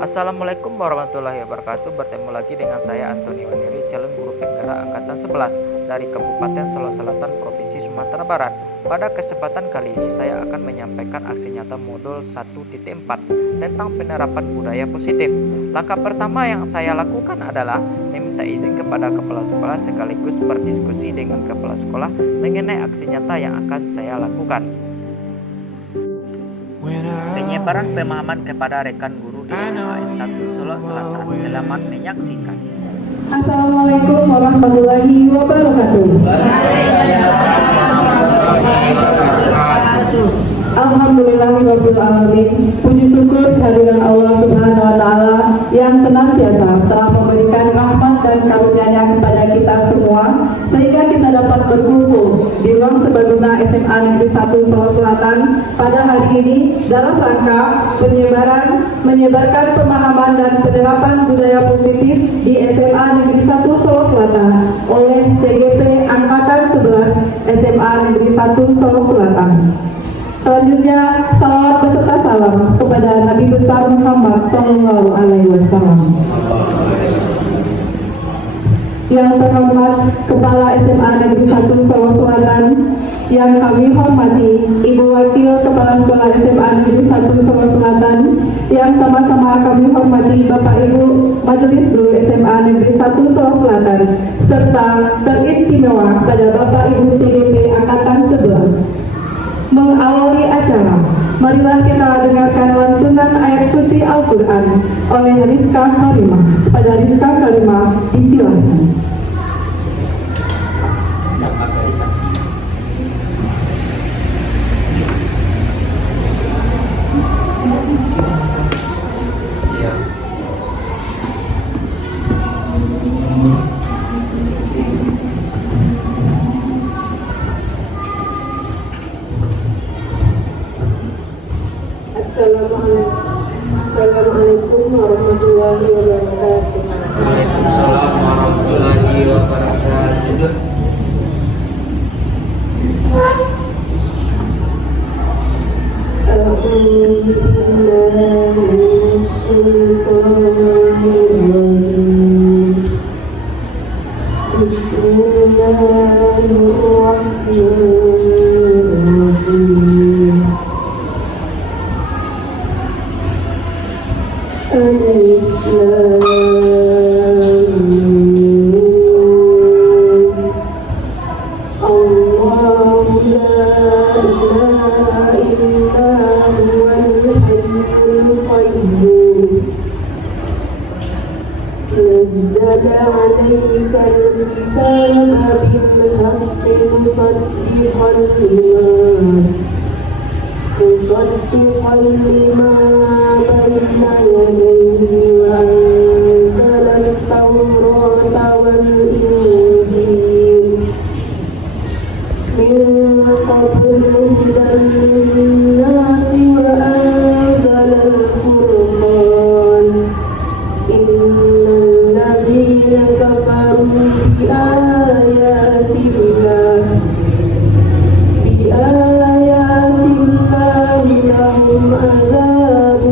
Assalamualaikum warahmatullahi wabarakatuh. Bertemu lagi dengan saya Antoni Waniri, calon guru penggerak angkatan 11 dari Kabupaten Solo Selatan, Provinsi Sumatera Barat. Pada kesempatan kali ini saya akan menyampaikan aksi nyata modul 1.4 tentang penerapan budaya positif. Langkah pertama yang saya lakukan adalah meminta izin kepada kepala sekolah sekaligus berdiskusi dengan kepala sekolah mengenai aksi nyata yang akan saya lakukan. Penyebaran pemahaman kepada rekan guru di SMA N 1 Solo Selatan. Selamat menyaksikan. Assalamualaikum warahmatullahi wabarakatuh. Alhamdulillahirabbil alamin. Puji syukur kehadiran Allah Subhanahu wa taala yang senantiasa telah memberikan rahmat dan karunia-Nya kepada kita semua sehingga kita dapat berkumpul di ruang serbaguna SMA Negeri 1 Solo Selatan pada hari ini dalam rangka menyebarkan pemahaman dan penerapan budaya positif di SMA Negeri 1 Solo Selatan oleh CGP Angkatan 11 SMA Negeri 1 Solo Selatan. Selanjutnya, salawat beserta salam kepada Nabi besar Muhammad Sallallahu Alaihi Wasallam. Yang terhormat Kepala SMA Negeri 1 Solo Selatan, yang kami hormati Ibu Wakil Kepala Sekolah SMA Negeri 1 Solo Selatan, yang sama-sama kami hormati Bapak Ibu Majelis Guru SMA Negeri 1 Solo Selatan, serta teristimewa pada Bapak Ibu CGP Angkatan 11. Mengawali acara, marilah kita dengarkan lantunan ayat suci Al-Quran oleh Rizka Karimah. Pada Rizka Karimah, disilakan. Assalamualaikum warahmatullahi wabarakatuh. Waalaikumsalam warahmatullahi wabarakatuh. نزل عليك الكتاب بالحق مصدقا لما بين يديه وأنزل التوراة والإنجيل من قبل هدى للناس وأنزل الفرقان إن الذين كفروا بآيات الله لهم عذاب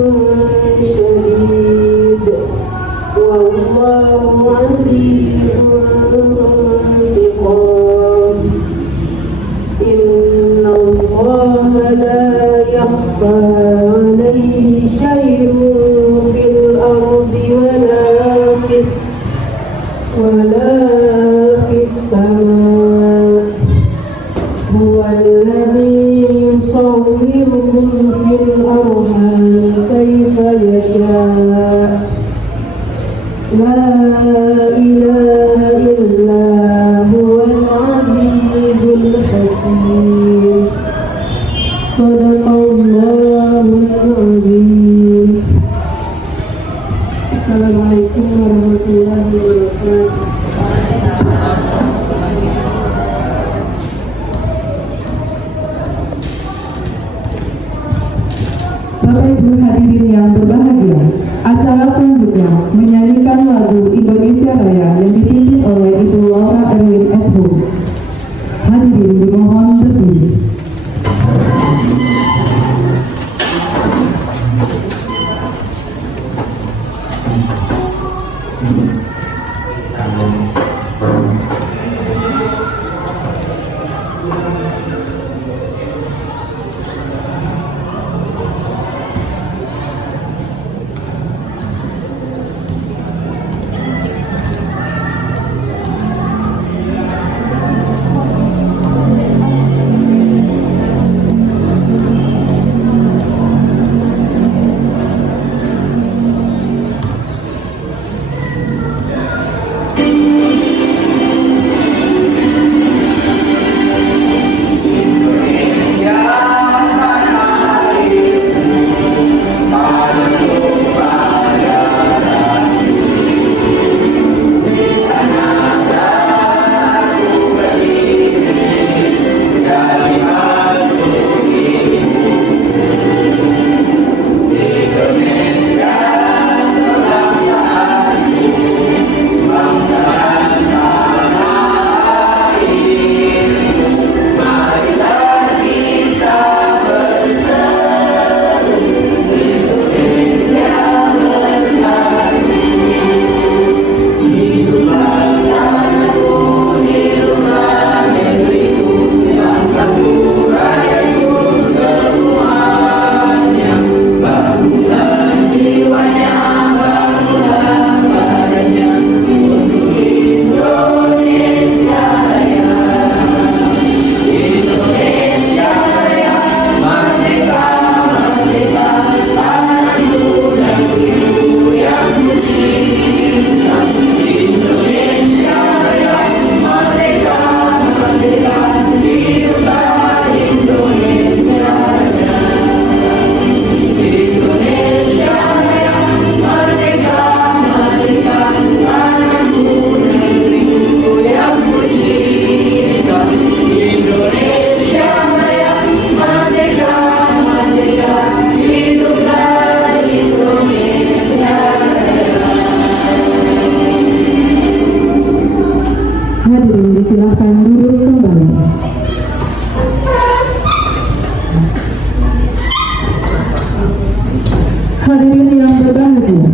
Hadirin yang berbahagia,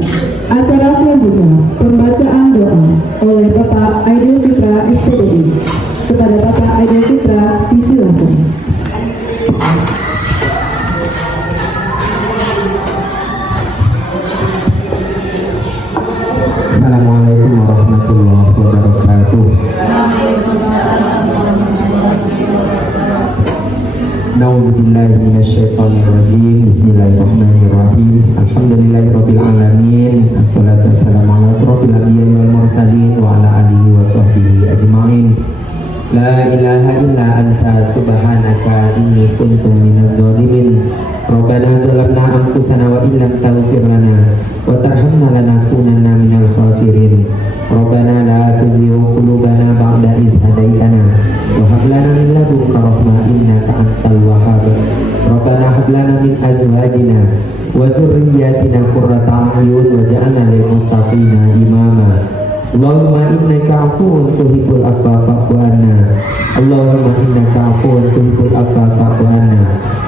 acara selanjutnya pembacaan doa oleh Bapak Aidil Fitra SPDI. Kepada Bapak Aidil Fitra disilakan. Assalamualaikum warahmatullahi wabarakatuh. Nauzubillahi minasyaitonir rajim. Bismillahirrahmanirrahim. Alhamdulillahirabbil alamin. Wassalatu wassalamu ala asrofil anbiya'i wal mursalin wa ala alihi wa sahbihi ajmain. La ilaha illa anta subhanaka inni kuntu minaz zalimin. Rabbana zalamna anfusana wa illam taghfir lana wa tarhamna lanakunanna minal khasirin. Rabbana la tuzigh qulubana ba'da idh hadaitana wa hab lana min ladunka rahmah innaka antal wahhab. Rabbana hab lana min azwajina wa dzurriyyatina qurrata a'yun waj'alna lil muttaqina imama. Allahumma innaka afuwwun tuhibbul afwa fa'fu anna. Allahumma innaka afuwwun tuhibbul afwa fa'fu anna.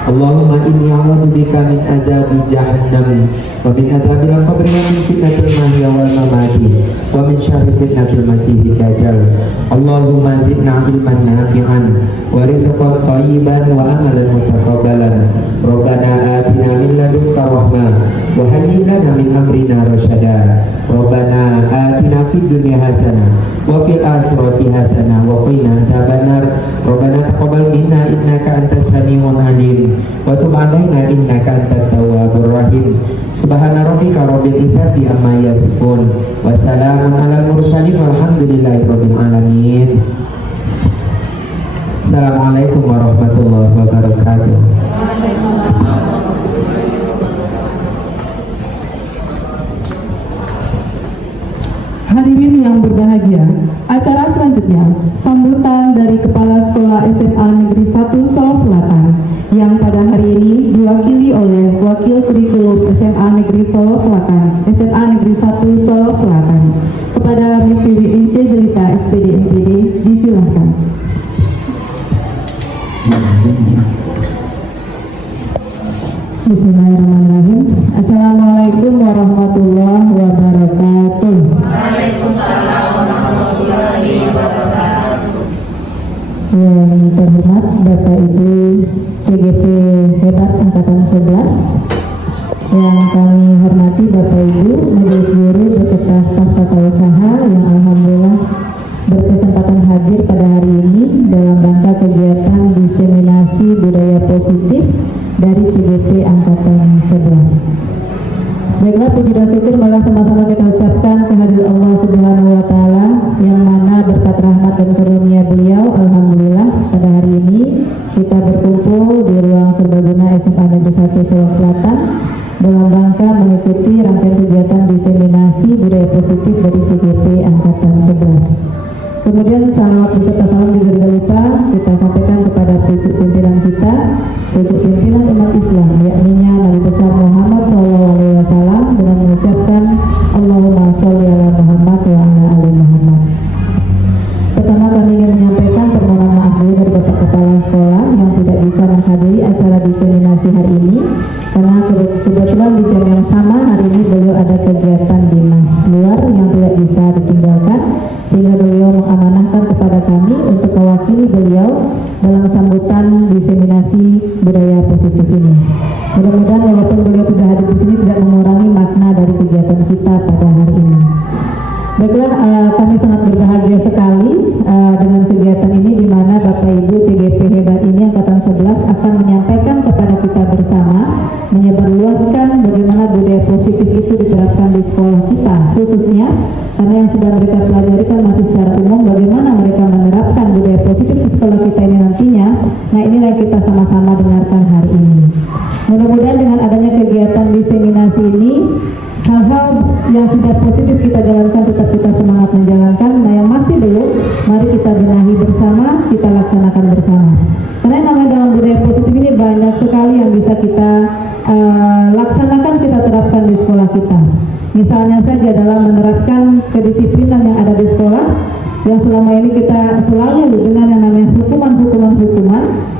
Allahumma inni a'udzu bika min azabi jahannam wa min adzabil qabri wa min fitnatil mahya wal mamati wa min syarri fitnatil masiihid dajjal. Allahumma zidna ilman nafi'an wa rizqan thayyiban wa amalan mutaqabbalan. Rabbana atina min ladunka rahmah wa hayyi lana min amrina rasyada. Rabbana atina fid dunya hasanah wa fil akhirati hasanah wa qina adzabannar. Rabbana taqabbal minna innaka antas samiul alim wa tub 'alaina innaka antat tawwabur rahim. Subhana rabbika rabbil izzati amma yasifun wa salamun 'alal mursalin walhamdulillahi rabbil alamin. Assalamualaikum warahmatullahi wabarakatuh. Hadirin yang berbahagia, acara selanjutnya sambutan dari Kepala Sekolah SMA Negeri 1 Solo Selatan yang pada hari ini diwakili oleh Wakil Kurikulum SMA Negeri Solo Selatan, SMA Negeri 1 Solo Selatan. Kepada Miss Wiwi Ince Jelita SPD MPD disilahkan. Bismillahirrahmanirrahim. Assalamualaikum warahmatullahi wabarakatuh. Waalaikumsalam warahmatullahi wabarakatuh. Yang terhormat Bapak Ibu CGP Hebat Angkatan 11, yang kami hormati Bapak Ibu Majelis Guru beserta staf tata usaha yang alhamdulillah berkesempatan hadir pada hari ini dalam rangka kegiatan diseminasi budaya positif dari CGP Angkatan 11. Baiklah, puji dan syukur malah sama-sama kita ucapkan kehadiran Allah Subhanahu wa Ta'ala, yang mana berkat rahmat dan karunia beliau alhamdulillah pada hari ini kita berkumpul di ruang serbaguna SMA Negeri 1 Solo Selatan dalam rangka mengikuti rangkaian kegiatan diseminasi budaya positif dari CGP Angkatan 11. Kemudian salawat beserta salam juga tidak lupa kita sampaikan kepada pucuk pimpinan kita, pucuk pimpinan umat Islam, yakni Nabi besar Muhammad SAW, dengan mengucapkan Allahumma sholli ala Muhammad wa ala ali Muhammad. Pertama kami ingin menyampaikan permohonan maaf dulu dari Bapak Kepala Sekolah yang tidak bisa menghadiri acara diseminasi hari ini karena kebetulan di jam yang sama hari ini beliau ada kegiatan dinas luar yang tidak bisa ditinggalkan, sehingga beliau mengamanahkan kepada kami untuk mewakili beliau dalam sambutan diseminasi budaya positif ini. Mudah-mudahan walaupun beliau tidak hadir di sini tidak mengurangi makna dari kegiatan kita pada hari ini. Baiklah, kami sangat berbahagia sekali dengan kegiatan ini, di mana Bapak Ibu CGP Hebat ini Angkatan 11 akan menyampaikan kepada kita bersama, menyebarluaskan bagaimana budaya positif itu diterapkan di sekolah kita, khususnya karena yang sudah mereka pelajari kan masih secara umum bagaimana mereka menerapkan budaya positif di sekolah kita ini nantinya. Nah, inilah yang kita sama-sama dengarkan hari ini. Mudah-mudahan dengan adanya kegiatan diseminasi ini, hal-hal yang sudah positif kita jalankan tetap kita semangat menjalankan. Nah, yang masih belum, mari kita benahi bersama, kita laksanakan bersama. Karena yang namanya dalam budaya positif ini banyak sekali yang bisa kita laksanakan, kita terapkan di sekolah kita. Misalnya saja dalam menerapkan kedisiplinan yang ada di sekolah, yang selama ini kita selalu dengan yang namanya hukuman.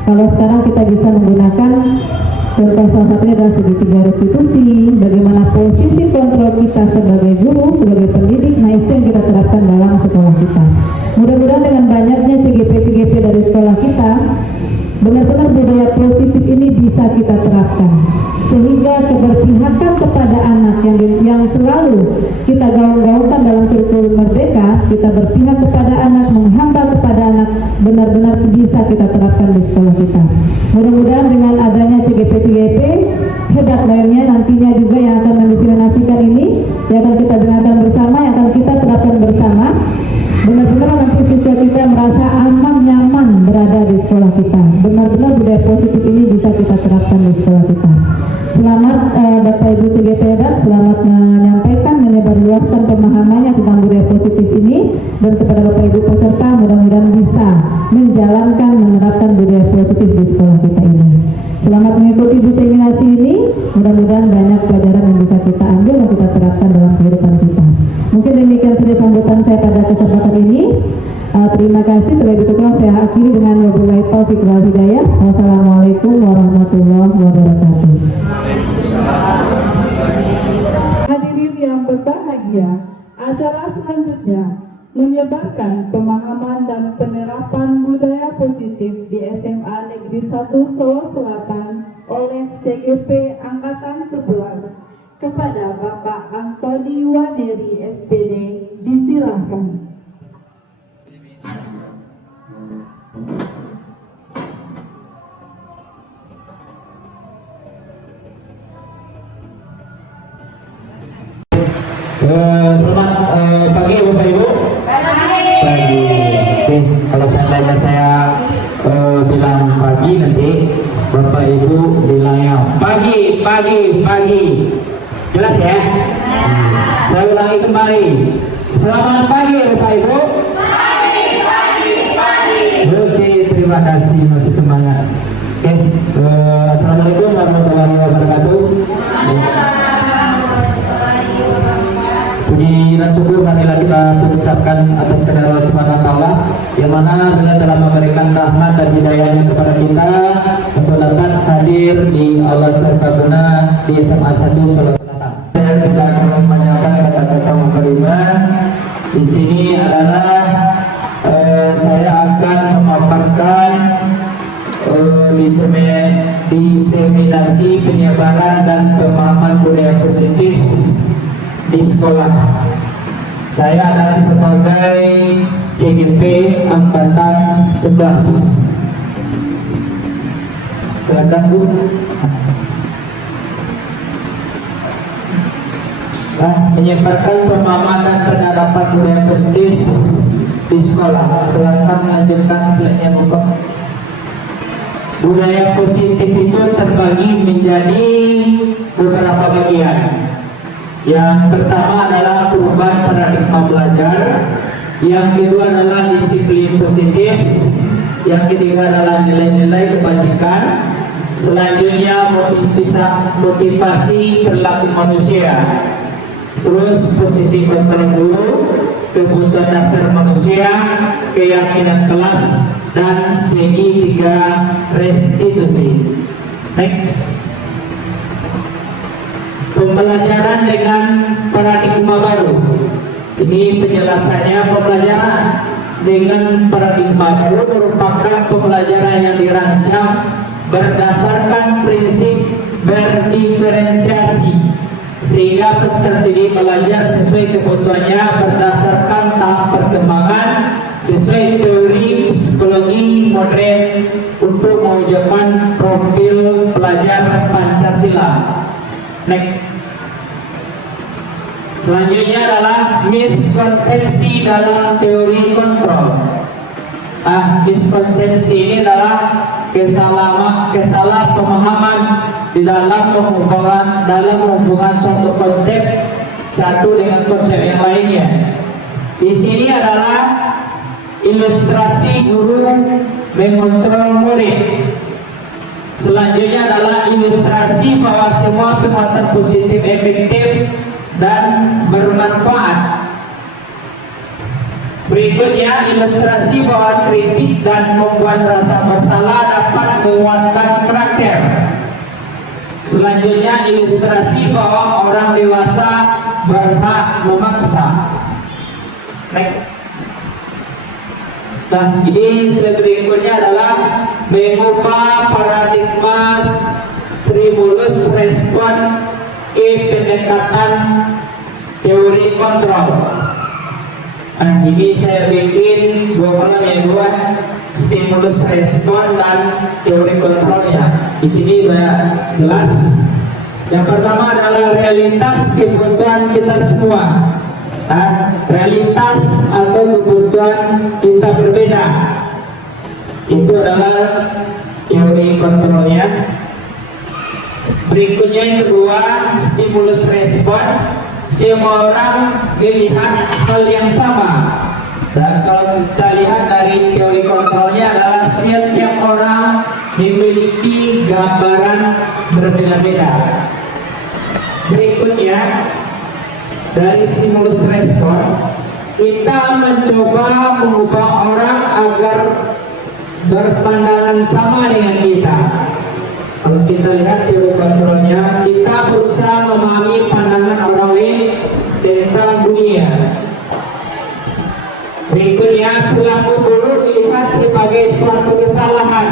Kalau sekarang kita bisa menggunakan Contoh salah satunya adalah segitiga restitusi, bagaimana posisi kontrol kita sebagai guru, sebagai pendidik. Nah, itu yang kita terapkan dalam sekolah kita. Mudah-mudahan dengan banyaknya CGP dari sekolah kita, benar-benar budaya positif ini bisa kita terapkan, sehingga keberpihakan kepada anak yang selalu kita gaung-gaungkan dalam kurikulum Merdeka, kita berpihak kepada anak, menghamba kepada anak, benar-benar bisa kita terapkan di sekolah kita. Mudah-mudahan dengan adanya CGP hebat lainnya nantinya juga yang akan mendiseminasikan ini, yang akan kita dengarkan bersama, yang akan kita terapkan bersama, benar-benar nanti siswa kita merasa aman, nyaman berada di sekolah kita. Benar-benar budaya positif ini bisa kita terapkan di sekolah kita. Selamat Bapak Ibu CGP hebat, selamat menyampaikan, menyebarluaskan pemahamannya tentang budaya positif ini, dan kepada Bapak Ibu peserta mudah-mudahan bisa menjalankan, menerapkan budaya positif di sekolah kita ini. Selamat mengikuti diseminasi ini, mudah-mudahan banyak pelajaran yang bisa kita ambil dan kita terapkan dalam kehidupan kita. Mungkin demikian saja sambutan saya pada kesempatan ini. Terima kasih. Terlebih kurang saya akhiri dengan wabillahi taufiq wal hidayah. Wassalamualaikum warahmatullahi wabarakatuh. Hadirin yang berbahagia, acara selanjutnya menyebarkan pemahaman dan penerapan budaya positif di SMA Negeri 1 Solo Selatan oleh CGP Angkatan 11 kepada Bapak Antoni Waneri SPD. Disilahkan. Selamat pagi Bapak Ibu. Pagi. Oke, kalau seandainya saya bilang pagi, nanti Bapak Ibu bilangnya pagi. Jelas ya? Saya ulangi kembali. Selamat pagi Bapak Ibu. Pagi. Oke, terima kasih, masih semangat. Oke, assalamualaikum warahmatullahi wabarakatuh. Puji dan syukur marilah kita mengucapkan atas kehendak Allah Subhanahu wa taala, yang mana beliau telah memberikan rahmat dan hidayahnya kepada kita untuk dapat hadir di Allah serta guna di SMA 1 Solo Selatan. Saya tidak akan membanyakan kata-kata mukadimah. Di sini adalah saya akan memaparkan diseminasi penyebaran dan pemahaman budaya positif di sekolah. Saya adalah sebagai CGP Angkatan 11. Silakan Bu. Menyebarkan pemahaman dan penerapan budaya positif di sekolah. Silakan melanjutkan slide-nya Bu. Budaya positif itu terbagi menjadi beberapa bagian. Yang pertama adalah perubahan paradigma belajar, yang kedua adalah disiplin positif, yang ketiga adalah nilai-nilai kebajikan, selanjutnya motivasi perilaku manusia, terus posisi kontrol guru, kebutuhan dasar manusia, keyakinan kelas, dan segitiga restitusi. Next. Pembelajaran dengan paradigma baru. Ini penjelasannya, pembelajaran dengan paradigma baru merupakan pembelajaran yang dirancang berdasarkan prinsip berdiferensiasi, sehingga peserta didik belajar sesuai kebutuhannya berdasarkan tahap perkembangan sesuai teori psikologi modern untuk mewujudkan profil pelajar Pancasila. Next. Selanjutnya adalah miskonsepsi dalam teori kontrol. Miskonsepsi ini adalah kesalahpemahaman di dalam hubungan suatu konsep satu dengan konsep yang lainnya. Di sini adalah ilustrasi guru mengontrol murid. Selanjutnya adalah ilustrasi bahwa semua penguatan positif efektif dan bermanfaat. Berikutnya ilustrasi bahwa kritik dan membuat rasa bersalah dapat menguatkan karakter. Selanjutnya ilustrasi bahwa orang dewasa berhak memaksa. Nah, ini berikutnya adalah mengubah paradigma stimulus respon ke pendekatan teori kontrol. Nah, ini saya bikin dua kolam ya, buat stimulus respon dan teori kontrolnya. Di sini jelas. Yang pertama adalah realitas kebutuhan kita semua. Realitas atau kebutuhan kita berbeda. Itu adalah teori kontrolnya. Berikutnya yang kedua, stimulus respon. Semua orang melihat hal yang sama. Dan kalau kita lihat dari teori kontrolnya adalah setiap orang memiliki gambaran berbeda-beda. Berikutnya, dari stimulus respon, kita mencoba mengubah orang agar berpandangan sama dengan kita. Kalau kita lihat teori kontrolnya, kita berusaha memahami pandangan orang lain tentang dunia. Berikutnya, perilaku buruk dilihat sebagai suatu kesalahan.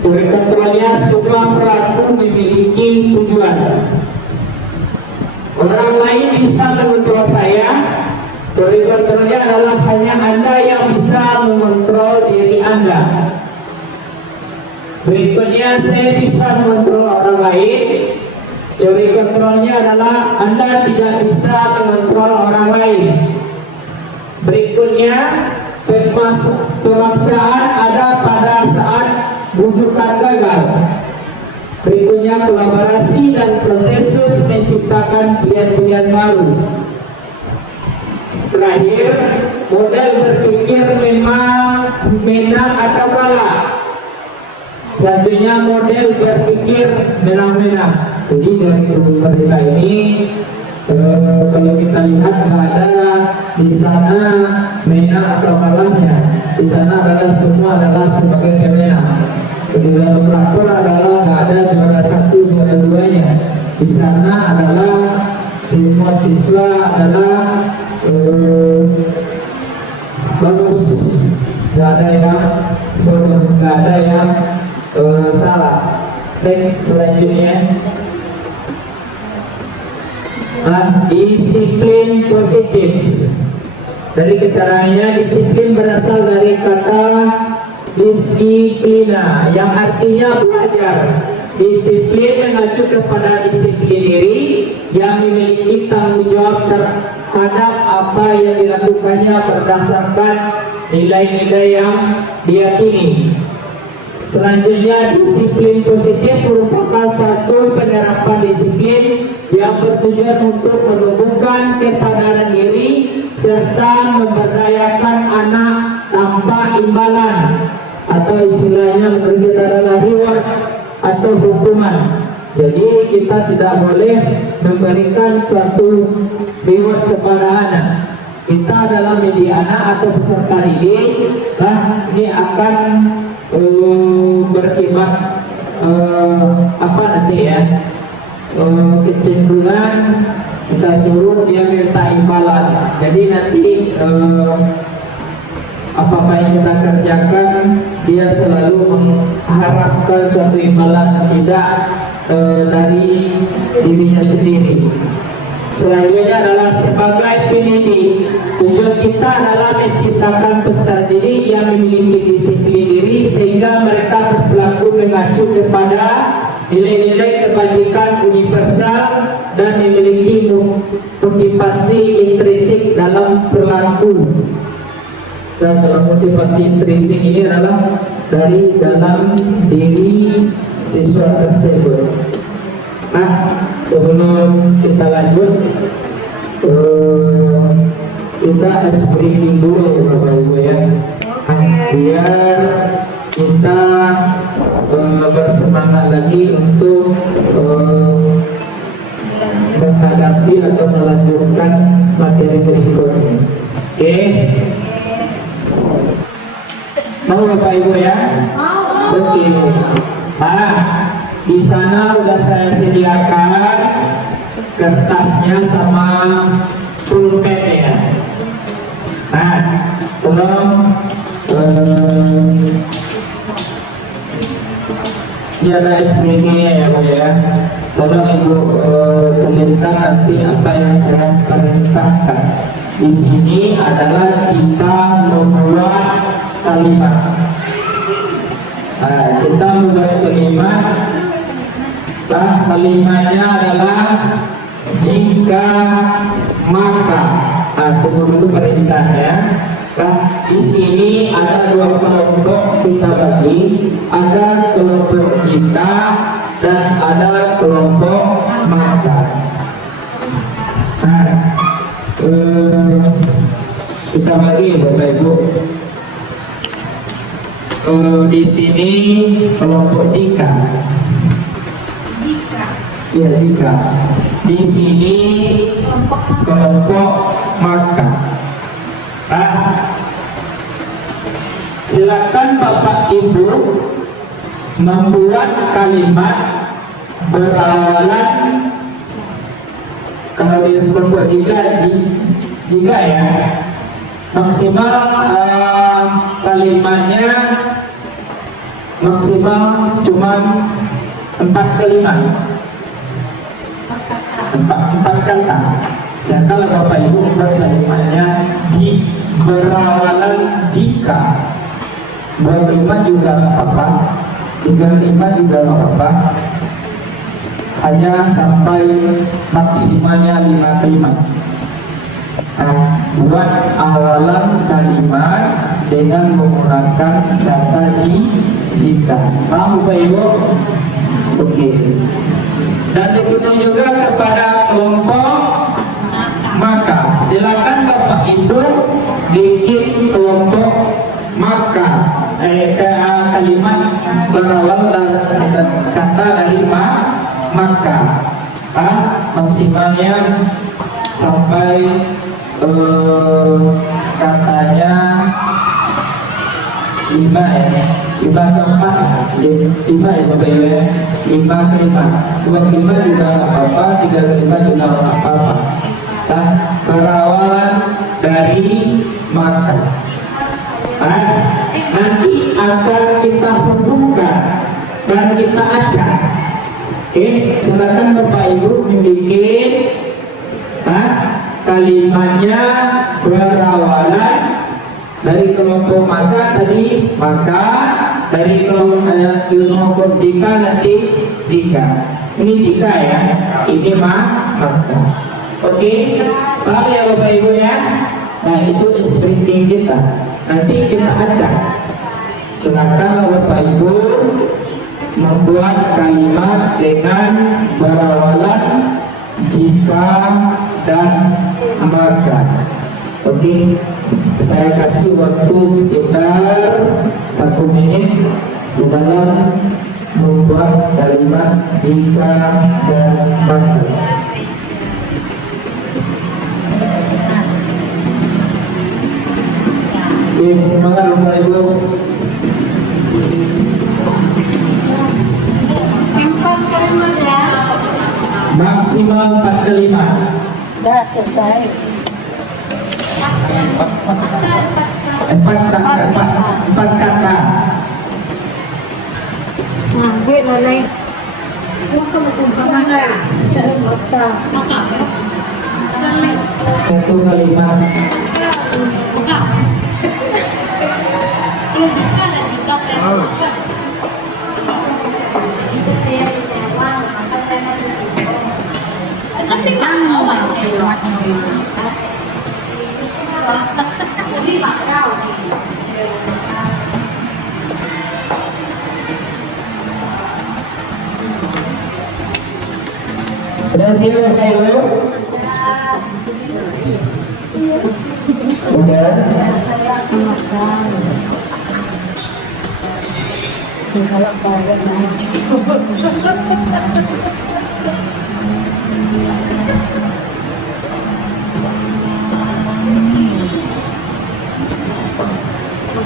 Teori kontrolnya, semua perilaku memiliki tujuan. Orang lain bisa mengontrol saya. Teori kontrolnya adalah hanya Anda yang bisa mengontrol diri Anda. Berikutnya, saya bisa mengontrol orang lain. Teori kontrolnya adalah Anda tidak bisa mengontrol orang lain. Berikutnya, pemaksaan ada pada saat rujukan gagal. Berikutnya, kolaborasi dan proses menciptakan pilihan-pilihan baru. Terakhir, model berpikir memang menang atau kalah. Selanjutnya, model berpikir menang-menang. Jadi dari grup mereka ini, kalau kita lihat nggak ada di sana menang atau kalahnya. Di sana adalah semua adalah sebagai pemenang. Di dalam rapor adalah nggak ada juara satu, juara duanya. Di sana adalah semua siswa adalah bagus, nggak ada yang bodoh, nggak ada yang salah. Next, selanjutnya, disiplin positif. Dari keterangannya, disiplin berasal dari kata disiplina yang artinya belajar. Disiplin mengacu kepada disiplin diri yang memiliki tanggung jawab terhadap apa yang dilakukannya berdasarkan nilai-nilai yang diyakini. Selanjutnya, disiplin positif merupakan suatu penerapan disiplin yang bertujuan untuk menumbuhkan kesadaran diri serta memberdayakan anak tanpa imbalan, atau istilahnya menurut kita adalah reward atau hukuman. Jadi kita tidak boleh memberikan suatu reward kepada anak. Kita dalam mendidik anak atau peserta didik, ini akan berakibat apa nanti ya, kecenderungan kita suruh dia minta imbalan. Jadi nanti apa yang kita kerjakan dia selalu mengharapkan suatu imbalan, tidak dari dirinya sendiri. Selanjutnya adalah sebagai pendidik, tujuan kita adalah menciptakan peserta didik yang memiliki disiplin diri sehingga mereka berperilaku mengacu kepada nilai-nilai kebajikan universal dan memiliki motivasi intrinsik dalam perilaku. Dan dalam motivasi intrinsik ini adalah dari dalam diri siswa tersebut. Sebelum kita lanjut, kita briefing dulu ya Bapak Ibu ya, biar kita bersemangat lagi untuk menghadapi atau melanjutkan materi berikutnya. Oke? Mau Bapak Ibu ya? Oke. Di sana udah saya sediakan kertasnya sama pulpen ya. Nah, tolong ini ada SPG-nya ya Bu ya. Tolong Ibu tuliskan nanti apa yang saya perintahkan. Di sini adalah kita membuat kalimat. Nah, kita membuat kalimat. Nah, kalimatnya adalah jika maka. Nah, tunggu dulu perintahnya. Nah, di sini ada dua kelompok kita bagi, ada kelompok jika dan ada kelompok maka. Nah, kita bagi Bapak Ibu. Di sini kelompok jika. Ya, jika. Di sini kelompok maka. Nah, silakan Bapak Ibu membuat kalimat berawalan, kalau di kelompok jika ya, maksimal kalimatnya maksimal cuma 4 kalimat, 4 kata. Kalau Bapak Ibu membuat kalimatnya berawalan jika, 2 kalimat juga nggak apa-apa, 3 kalimat juga nggak apa-apa, hanya sampai maksimalnya 5 kalimat. Nah, buat awalan kalimat dengan menggunakan kata jika. Paham Bapak Ibu? Oke. Dan diikuti juga kepada kelompok maka. Silakan Bapak Ibu bikin kelompok maka. Kalimat berawal dan kata dari maka. Maksimalnya sampai katanya 5 ya, 5 ke 4, 5 ya Bapak Ibu ya, 5 ke 5, 2 kelima juga nggak apa-apa, 3 kelima juga nggak apa-apa. Nah, berawalan dari maka. Nanti akan kita hubungkan dan kita acak. Oke, silakan Bapak Ibu membuat kalimatnya berawalan dari kelompok maka tadi maka, dari kelompok jika nanti jika. Ini jika ya, ini maka. Oke, paham ya Bapak Ibu ya? Nah, itu scripting kita. Nanti kita acak. Silakan Bapak Ibu membuat kalimat dengan berawalan jika dan maka. Oke, saya kasih waktu sekitar 1 menit di dalam membuat kalimat jika dan maka. Oke, semangat Bapak Ibu. Maksimal 4 kalimat. Dah selesai. 4 kata. Nah, gue nolai. Wah, kamu kumpul mana ya? Betul. 1 kalimat. Jika lah jika saya bukan. Tapi kan awak saya buat di bakau. Sudah siap Bapak Ibu? Sudah. Kalau kalian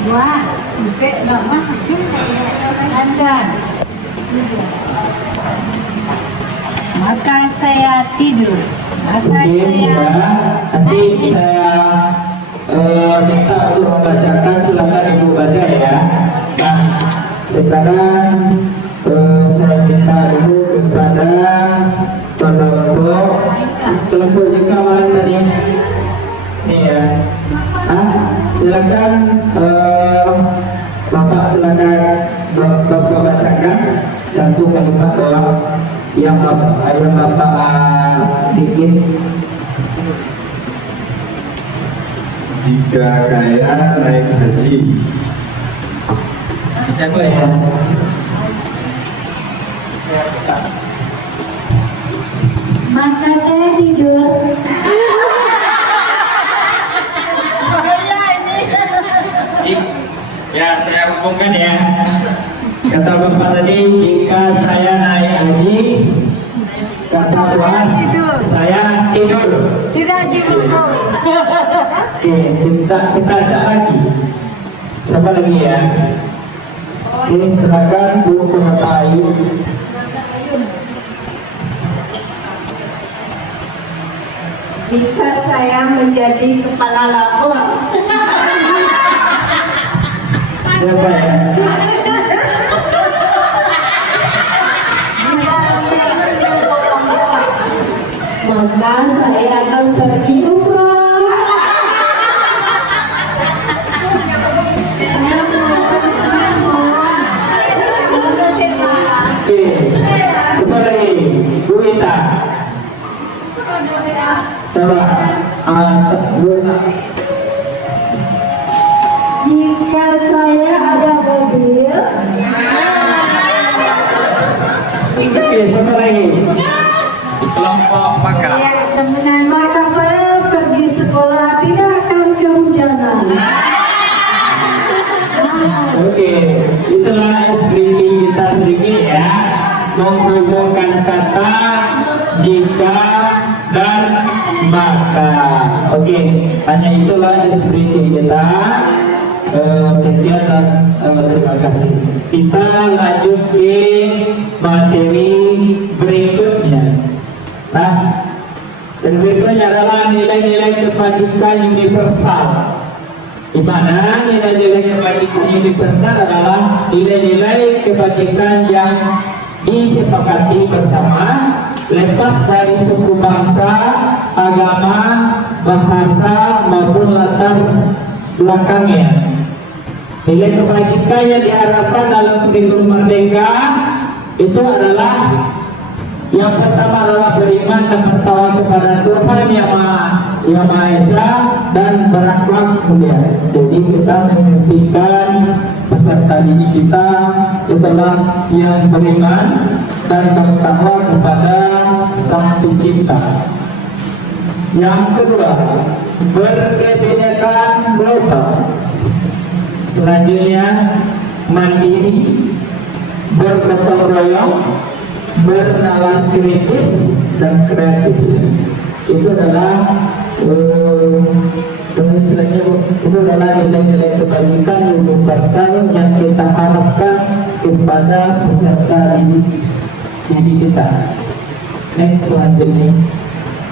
wah, bukan lama. Lancar. Maka saya tidur. Maka Oke, saya ya. Nanti saya minta untuk membacakan, silakan ibu baca ya. Nah, sekarang saya minta dulu kepada kelompok jika mana tadi? Nih ya. Silakan Bapak silakan Bapak bacakan satu kalimat doa yang Bapak bikin. Jika kaya naik haji. Siapa ya? maka saya tidur. Ya, saya hubungkan ya. Kata Bapak tadi, jika saya naik haji, kata Tuhan, saya tidur. Tidak tidur. Oke, kita cak lagi. Siapa lagi ya? Oke, silakan Bu Penata Ayu. Jika saya menjadi kepala lapor, Siapa ya? maka saya akan pergi umroh. Oke, siapa lagi? Bu Ita. Coba, Jika saya ada mobil, Oke, siapa lagi? Kelompok maka. maka saya pergi sekolah tidak akan kehujanan. Oke, itulah ekspresi kita sedikit ya, menghubungkan kata jika dan maka. Oke, hanya itulah ekspresi kita. Sekian dan terima kasih. Kita lanjut ke materi berikutnya. Nah, dan berikutnya adalah nilai-nilai kebajikan universal. Di mana nilai-nilai kebajikan universal adalah nilai-nilai kebajikan yang disepakati bersama, lepas dari suku bangsa, agama, bahasa maupun latar belakangnya. Nilai kebajikan yang diharapkan dalam kurikulum merdeka itu adalah yang pertama adalah beriman dan bertakwa kepada Tuhan Yang Maha Esa dan berakhlak mulia. Jadi kita memimpikan peserta didik kita itulah yang beriman dan bertakwa kepada Sang Pencipta. Yang kedua, berkebinekaan global. Selanjutnya, mandiri, bergotong royong, bernalar kritis dan kreatif. Itu adalah itu adalah nilai-nilai kebajikan universal yang kita harapkan kepada peserta didik kita. Next, selanjutnya,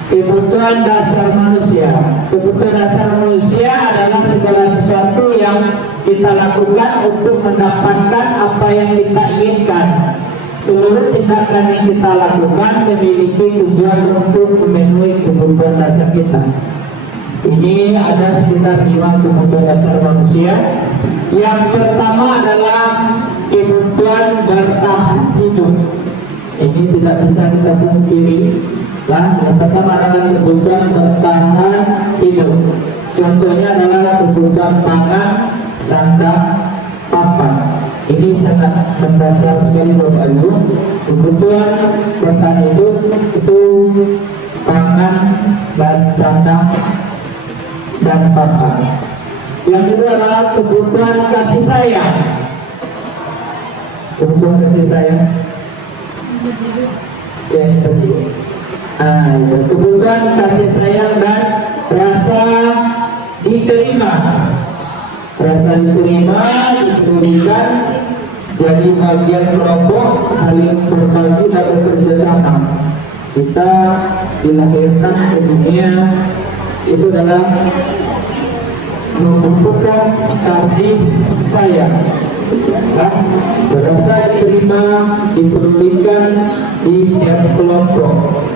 kebutuhan dasar manusia. Kebutuhan dasar manusia adalah segala sesuatu yang kita lakukan untuk mendapatkan apa yang kita inginkan. Seluruh tindakan yang kita lakukan memiliki tujuan untuk memenuhi kebutuhan dasar kita. Ini ada sekitar 5 kebutuhan dasar manusia. Yang pertama adalah kebutuhan bertahan hidup. Ini tidak bisa kita pungkiri. Yang pertama adalah kebutuhan bertahan hidup. Contohnya adalah kebutuhan pangan, sandang, papan. Ini sangat mendasar sekali Bapak Ibu. Kebutuhan bertahan hidup itu pangan dan sandang dan papan. Yang kedua adalah kebutuhan kasih sayang. Kebutuhan kasih sayang. Yang kedua, kebutuhan kasih sayang dan rasa diterima. Rasa diterima, dipedulikan, jadi bagian kelompok, saling berbagi dan bekerja sama. Kita dilahirkan ke dunia itu adalah membutuhkan kasih sayang, berasa diterima, dipedulikan di tiap kelompok,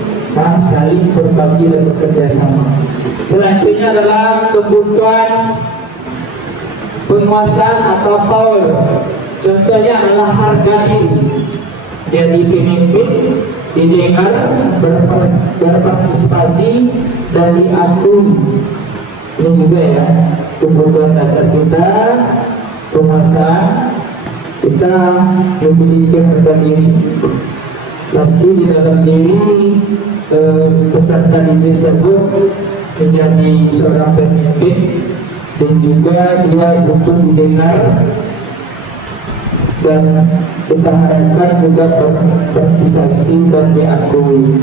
saling berbagi dan bekerja sama. Selanjutnya adalah kebutuhan penguasaan atau power. Contohnya adalah harga diri. Jadi pemimpin didengar, berpartisipasi dan diakui. Ini juga ya kebutuhan dasar kita, penguasaan. Kita memiliki harga diri. Pasti di dalam diri peserta didik tersebut menjadi seorang pemimpin dan juga dia butuh didengar, dan kita harapkan juga berpartisipasi dan diakui.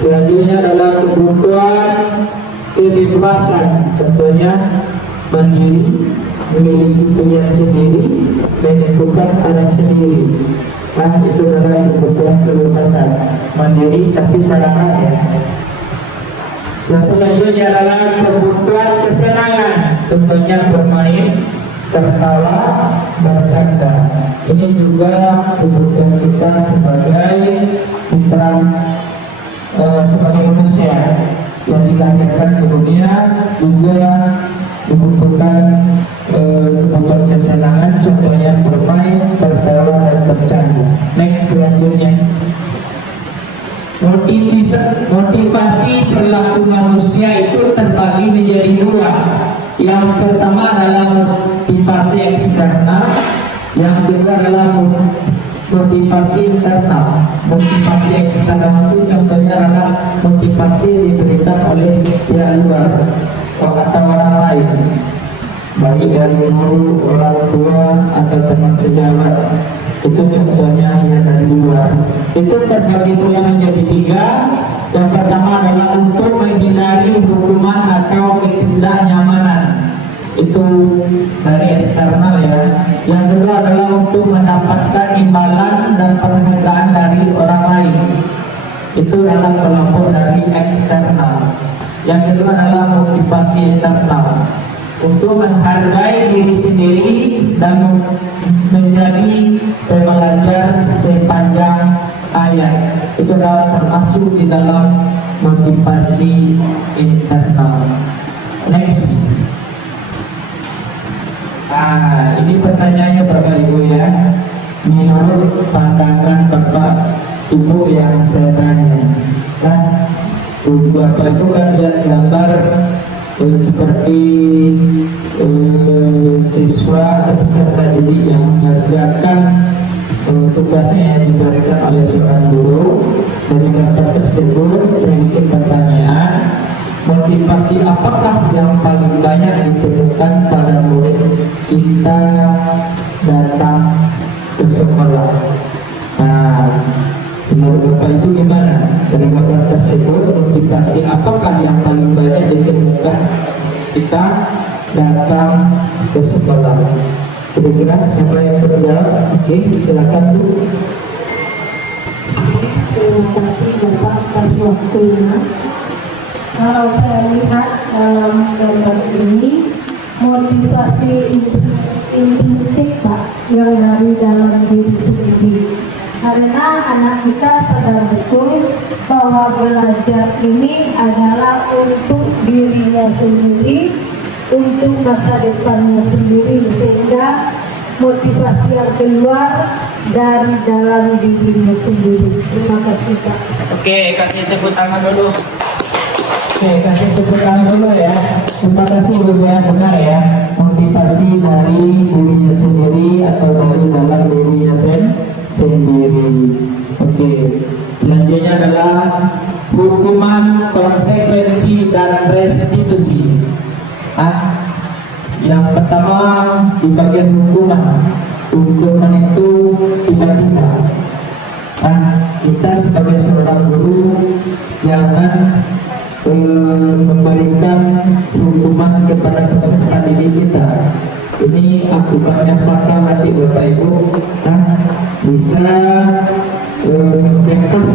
Selanjutnya adalah kebutuhan kebebasan, contohnya mandiri, memiliki pilihan sendiri, menentukan arah sendiri. Itu adalah kebutuhan kebebasan, mandiri tapi terarah ya. Yang selanjutnya adalah kebutuhan kesenangan, contohnya bermain, tertawa, bercanda. Ini juga kebutuhan kita sebagai mitra, sebagai manusia yang dilahirkan ke dunia, juga dibutuhkan kebutuhan kesenangan, contohnya bermain, tertawa, dan bercanda. Next, selanjutnya motivasi perilaku manusia itu terbagi menjadi dua. Yang pertama adalah motivasi eksternal, yang kedua adalah motivasi internal. Motivasi eksternal itu contohnya adalah motivasi diberikan oleh pihak luar atau orang lain, baik dari guru, orang tua, atau teman sejawat. Itu contohnya yang dari luar. Itu terbagi pula menjadi tiga. Yang pertama adalah untuk menghindari hukuman atau ketidaknyamanan. Itu dari eksternal ya. Yang kedua adalah untuk mendapatkan imbalan dan penghargaan dari orang lain. Itu adalah kelompok dari eksternal. Yang kedua adalah motivasi internal, untuk menghargai diri sendiri dan menjadi pembelajar sepanjang ayat. Itu adalah termasuk di dalam motivasi internal. Next. Ini pertanyaannya Bapak Ibu ya. Menurut pandangan Bapak Ibu yang saya tanya, Bapak Ibu kan lihat gambar seperti siswa atau peserta didik yang mengerjakan tugasnya yang diberikan oleh seorang guru. Dari gambar tersebut saya bikin pertanyaan, motivasi apakah yang paling banyak ditemukan pada murid kita datang ke sekolah? Menurut Bapak itu gimana? Dari gambar tersebut, motivasi apakah yang paling banyak ditemukan kita datang ke sekolah? Kira-kira siapa yang berjawab? Oke, silakan Bu. Terima kasih Bapak atas waktunya. Kalau saya lihat dalam gambar ini, motivasi intrinsik Pak, yang dari dalam diri sendiri. Karena anak kita sadar betul bahwa belajar ini adalah untuk dirinya sendiri, untuk masa depannya sendiri, sehingga motivasi yang keluar dari dalam dirinya sendiri. Terima kasih Pak. Oke, kasih tepuk tangan dulu. Oke, kasih tepuk tangan dulu ya. Terima kasih Bu ya, benar ya. Motivasi dari dirinya sendiri atau dari dalam dirinya sendiri. Oke, selanjutnya adalah hukuman, konsekuensi, dan restitusi. Yang pertama di bagian hukuman. Hukuman itu tiba-tiba. Kita sebagai seorang guru jangan memberikan hukuman kepada peserta didik kita. Ini akibatnya fatal nanti Bapak Ibu, bisa membekas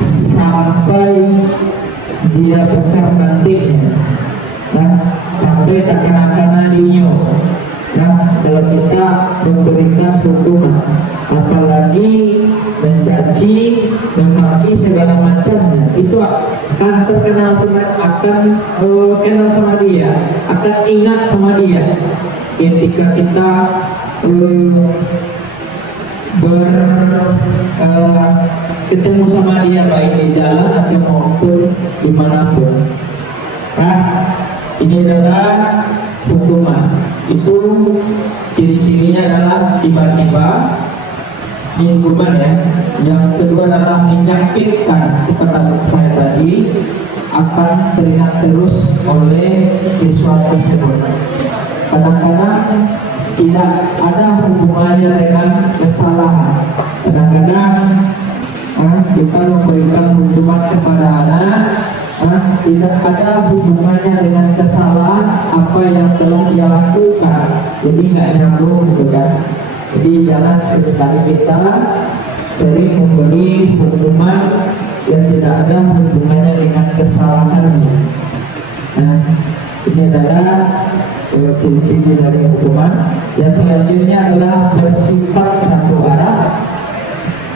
sampai dia besar nantinya, sampai kekanak-kanak dunia. Kalau kita memberikan hukuman, apalagi mencaci, memaki segala macamnya, itu akan terkenal kenal sama dia, akan ingat sama dia. Ketika kita ketemu sama dia baik di jalan atau maupun dimanapun. Ini adalah hukuman. Itu ciri-cirinya adalah tiba-tiba hukuman ya. Yang kedua adalah menyakitkan, kata saya tadi, akan teringat terus oleh siswa tersebut. Kadang-kadang tidak ada hubungannya dengan kesalahan. Kadang-kadang kita memberikan hukuman kepada anak, tidak ada hubungannya dengan kesalahan apa yang telah dia lakukan. Jadi nggak nyambung gitu kan. Jadi jangan sekali kita sering memberi hukuman yang tidak ada hubungannya dengan kesalahannya. Ini adalah ciri-ciri dari hukuman. Yang selanjutnya adalah bersifat satu arah.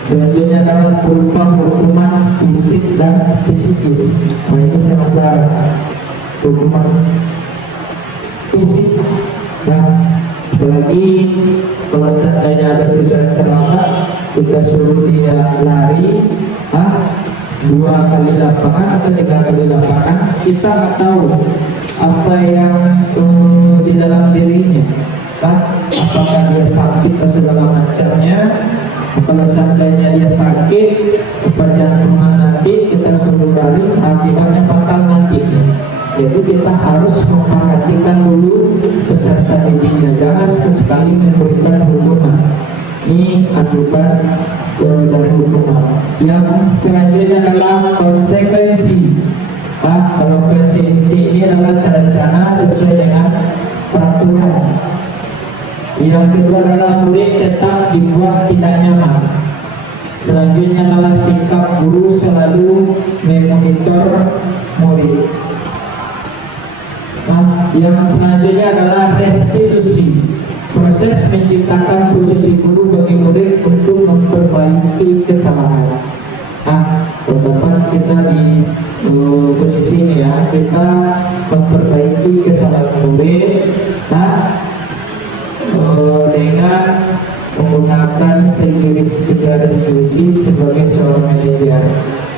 Selanjutnya adalah berupa hukuman fisik dan psikis. Ini sementara hukuman fisik, dan apalagi kalau seandainya ada siswa yang terlambat, kita suruh dia lari 2 kali lapangan atau 3 kali lapangan, kita nggak tahu apa yang di dalam dirinya, apakah dia sakit atau segala macamnya. Kalau seandainya dia sakit, perjantungan nanti, kita suruh lari, akibatnya fatal nanti. Jadi kita harus memperhatikan dulu peserta didiknya, jangan sekali memberikan hukuman. Ini akibat dari hukuman. Yang selanjutnya adalah konsekuensi. Kalau konsekuensi ini adalah terencana sesuai dengan peraturan. Yang kedua adalah murid tetap dibuat tidak nyaman. Selanjutnya adalah sikap guru selalu memonitor murid. Yang selanjutnya adalah restitusi, proses menciptakan posisi guru bagi murid untuk memperbaiki kesalahan. Terdapat kita di posisi ini ya, kita memperbaiki kesalahan murid dengan menggunakan tiga restitusi sebagai seorang manajer.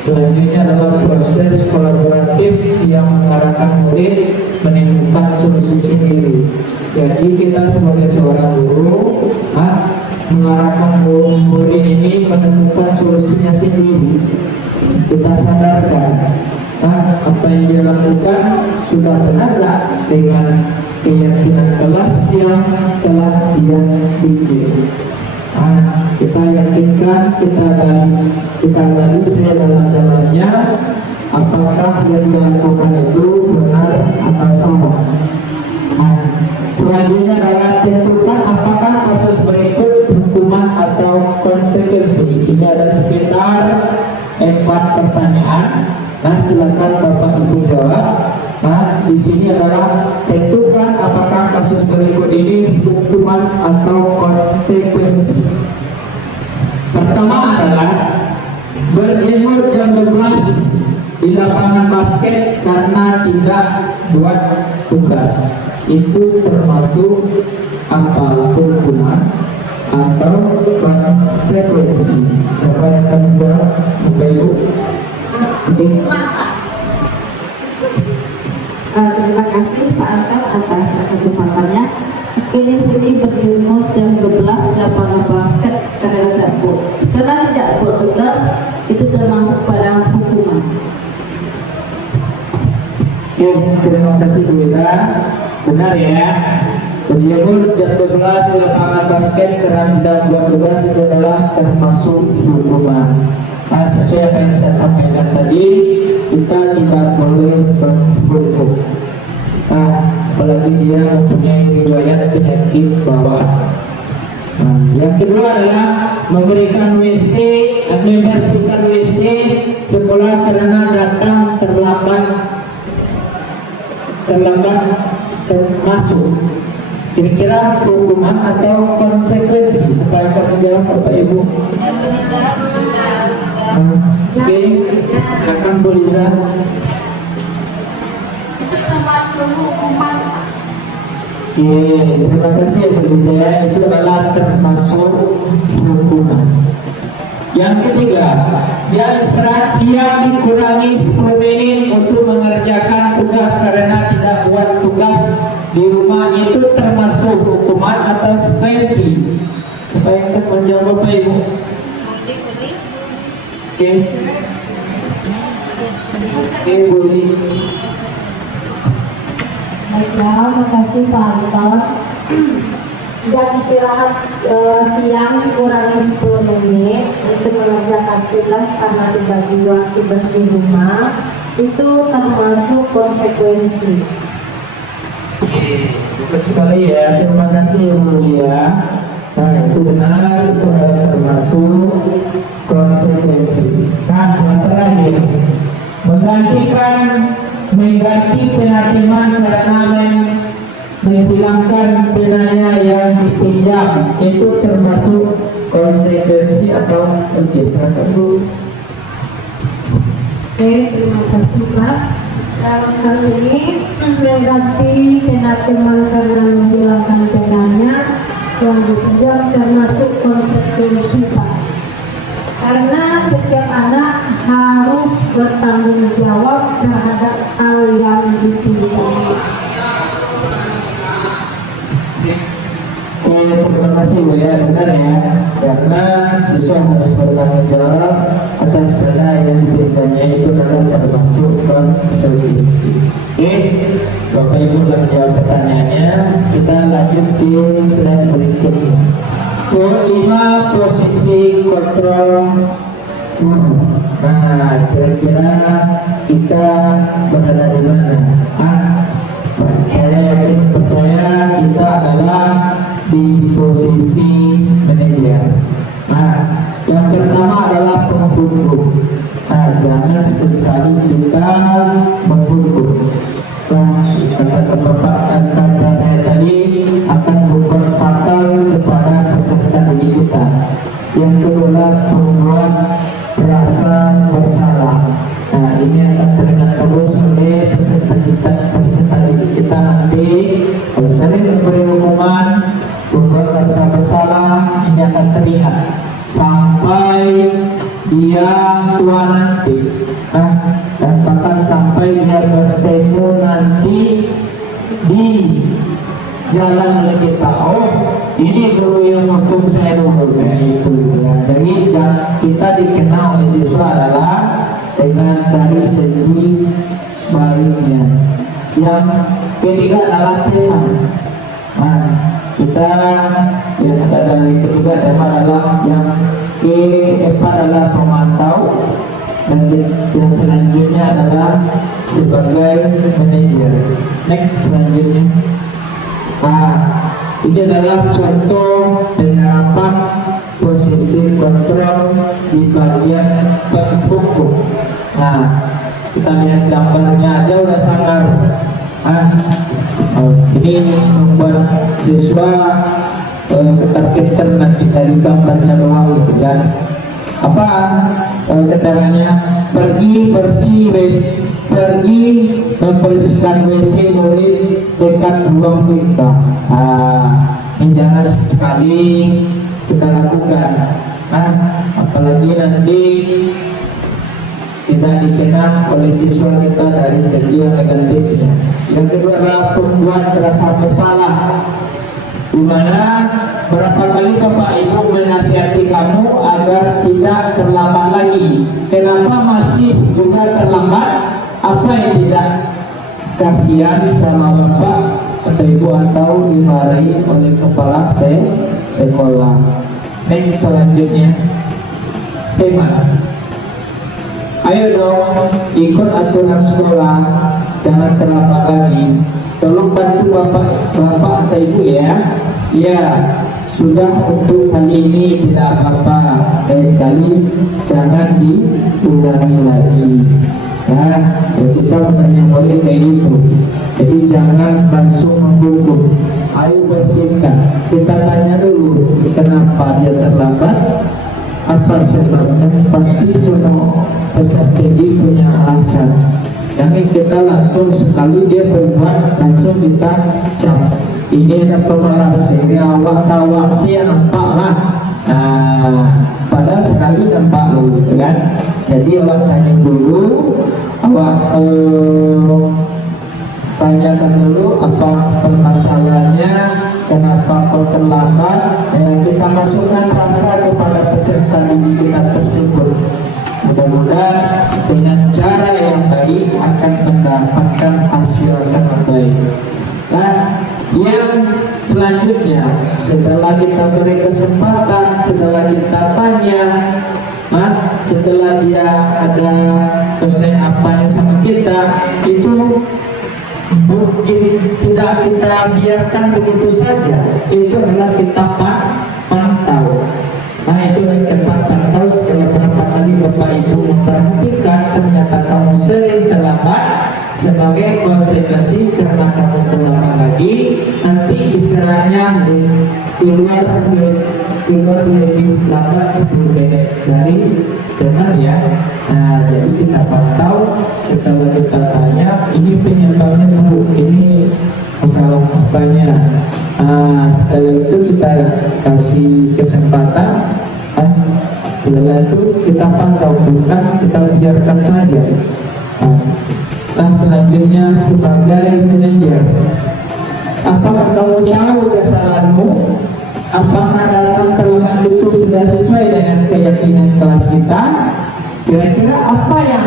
Selanjutnya adalah proses kolaboratif yang mengarahkan murid menemukan solusi sendiri. Jadi kita sebagai seorang guru mengarahkan murid ini menemukan solusinya sendiri. Kita sadarkan apa yang dia lakukan sudah benar tak dengan keyakinan kelas yang telah dia bikin. Kita yakinkan, kita gali sedalam-dalamnya apakah yang dilakukan itu benar atau salah. Selanjutnya adalah tentukan apakah kasus berikut hukuman atau konsekuensi. Ini ada sekitar 4 pertanyaan. Silakan Bapak Ibu jawab. Di sini adalah tentukan apakah kasus berikut ini hukuman atau konsekuensi. Pertama adalah berjemur jam 12 di lapangan basket karena tidak buat tugas. Itu termasuk apa, hukuman atau konsekuensi? Siapa yang akan menjawab? Bapak Ibu. Terima kasih Pak Angkat atas kesempatannya. Ini sini berjemur jam 12 lapangan basket karena tidak buat tugas, itu termasuk pada hukuman. Oke, terima kasih Bu Ida. Benar ya, berjemur jam 12 di lapangan basket karena tidak buat tugas itu adalah termasuk hukuman. Sesuai apa yang saya sampaikan tadi, kita tidak boleh menghukum. apalagi dia mempunyai riwayat penyakit bawaan. Nah, yang kedua adalah memberikan WC, membersihkan WC sekolah karena datang terlambat masuk. Kira-kira hukuman atau konsekuensi supaya kamu jawab Bapak Ibu? Oke, silakan Bu Liza. Oke, terima kasih Bu Liza. Itu adalah termasuk hukuman. Yang ketiga, jam istirahat siang dikurangi 10 menit untuk mengerjakan tugas karena tidak buat tugas di rumah, itu termasuk hukuman atau sanksi. Supaya kita menjawab Bapak Ibu. Oke. Oke, boleh. Baiklah, makasih Pak Anton. Jam istirahat siang dikurangi 10 menit untuk mengerjakan tugas karena dibagi waktu bersih rumah, itu termasuk konsekuensi. Bagus sekali ya, terima kasih Bu Lia. Nah, itu benar, itu adalah termasuk konsekuensi. Nah, yang terakhir, mengganti penhakiman karena menghilangkan penanya yang dipinjam, itu termasuk konsekuensi atau silakan Bu. Oke, terima kasih Pak. Dalam hal ini mengganti penhakiman karena menghilangkan penanya yang dipinjam termasuk konsekuensi Pak. Karena setiap anak harus bertanggung jawab terhadap hal yang dipinjam. Oke, terima kasih Bu ya, benar ya, karena siswa harus bertanggung jawab atas dana yang diberikannya, itu dalam termasuk konsekuensi. Oke, Bapak Ibu telah menjawab pertanyaannya. Kita lanjut di slide berikutnya. Kelima, posisi kontrol. Nah, kira-kira kita berada di mana? Saya yakin percaya kita adalah di posisi manajer. Nah, yang pertama adalah penghukum. Nah, jangan sekali kita menghukum. Kata saya tadi akan berbuat fatal kepada peserta didik kita. Yang kedua, membuat rasa bersalah. Nah, ini akan teringat terus oleh peserta didik kita nanti. Kalau sering memberi hukuman, membuat rasa bersalah, ini akan teringat sampai dia tua nanti. Nah, dan bahkan sampai dia bertemu nanti di jalan oleh kita. Oh, ini guru yang hukum saya dulu. Nah, itu ya. Jadi kita dikenal oleh siswa adalah dengan dari segi baliknya. Yang ketiga adalah teman. Nah, kita yang dari ketiga teman adalah yang keempat adalah pemantau, dan yang selanjutnya adalah sebagai manajer. Next, selanjutnya. Nah, ini adalah contoh penerapan posisi kontrol di bagian penghukum. Nah, kita lihat gambarnya aja udah sangar. Ini membuat siswa ketar-ketar nanti dari gambarnya doang gitu kan. Apa keterangannya? Pergi membersihkan WC murid dekat ruang kita. Ini jangan sekali kita lakukan. Apalagi nanti kita dikenal oleh siswa kita dari segi yang negatifnya. Yang kedua adalah pembuat rasa bersalah, di mana berapa kali Bapak Ibu menasihati kamu agar tidak terlambat lagi. Kenapa masih juga terlambat? Apa yang tidak kasihan sama Bapak atau Ibu atau dimarahi oleh kepala sekolah. Next, selanjutnya tema. Ayo dong ikut aturan sekolah, jangan terlambat lagi. Tolong bantu bapak atau ibu ya. Ya, sudah untuk kali ini tidak apa-apa. Lain kali jangan diulangi lagi. Ya, kita menanya boleh kayak gitu. Jadi jangan langsung menghukum. Ayo bersihkan. Kita tanya dulu kenapa dia terlambat, apa sebabnya. Pasti semua peserta ini punya alasan. Jangan kita langsung sekali dia berbuat langsung kita cap. Ini ada pemalas. Ini awak sih nampak lah. Padahal sekali nampak lu, gitu kan? Jadi awak tanya dulu, awak tanyakan dulu apa permasalahannya, kenapa kau terlambat. Kita masukkan rasa kepada peserta didik kita tersebut. Mudah-mudahan dengan cara yang baik akan mendapatkan hasil sangat baik. Nah, yang selanjutnya setelah kita beri kesempatan, setelah kita tanya, setelah dia ada dosen apa yang sama kita, itu mungkin tidak kita biarkan begitu saja. Itu adalah kita pantau. Nah, itu yang kita pantau. Setelah berapa kali Bapak Ibu memperhatikan ternyata kamu sering terlambat, sebagai konsekuensi karena kamu terlambat lagi, nanti istilahnya keluar lebih lambat 10 menit dari teman ya. Nah, jadi kita pantau. Setelah kita tanya, ini penyebabnya Bu, ini masalah apanya. Setelah itu kita kasih kesempatan. Setelah itu kita pantau, bukan kita biarkan saja. Nah, selanjutnya sebagai manajer, apakah kamu tahu kesalahanmu? Apakah dalam kelemahan itu sudah sesuai dengan keyakinan kelas kita? Kira-kira apa yang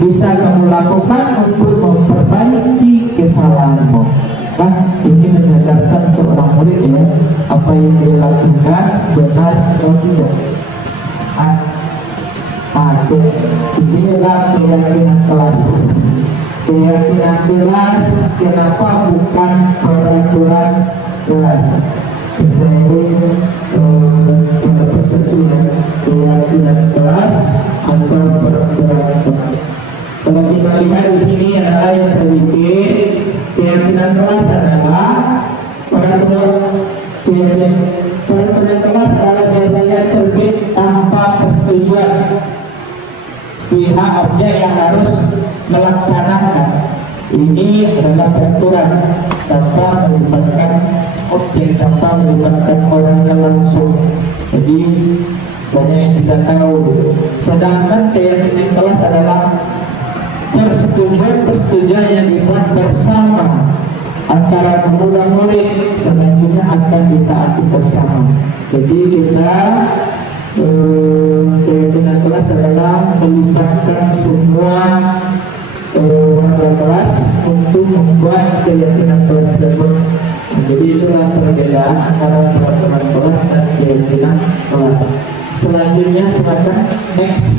bisa kamu lakukan untuk memperbaiki kesalahanmu? Nah, ini menyadarkan seorang murid ya, apa yang dia lakukan benar atau tidak. Disinilah keyakinan kelas. Keyakinan kelas, kenapa bukan peraturan kelas? Keseharian cara persepsi keyakinan kelas atau peraturan kelas. Kalau kita lihat di sini adalah yang saya bikin, keyakinan kelas adalah peraturan kelas adalah biasanya terbit tanpa persetujuan pihak objek yang harus melaksanakan. Ini adalah peraturan tanpa melibatkan objek, tanpa melibatkan orangnya langsung. Jadi banyak yang kita tahu. Sedangkan keyakinan kelas adalah persetujuan yang dibuat bersama antara guru dan murid, selanjutnya akan ditaati bersama. Jadi kita keyakinan kelas adalah melibatkan semua warga kelas untuk membuat keyakinan kelas tersebut. Jadi itulah perbedaan antara peraturan kelas dan keyakinan kelas. Selanjutnya silakan next.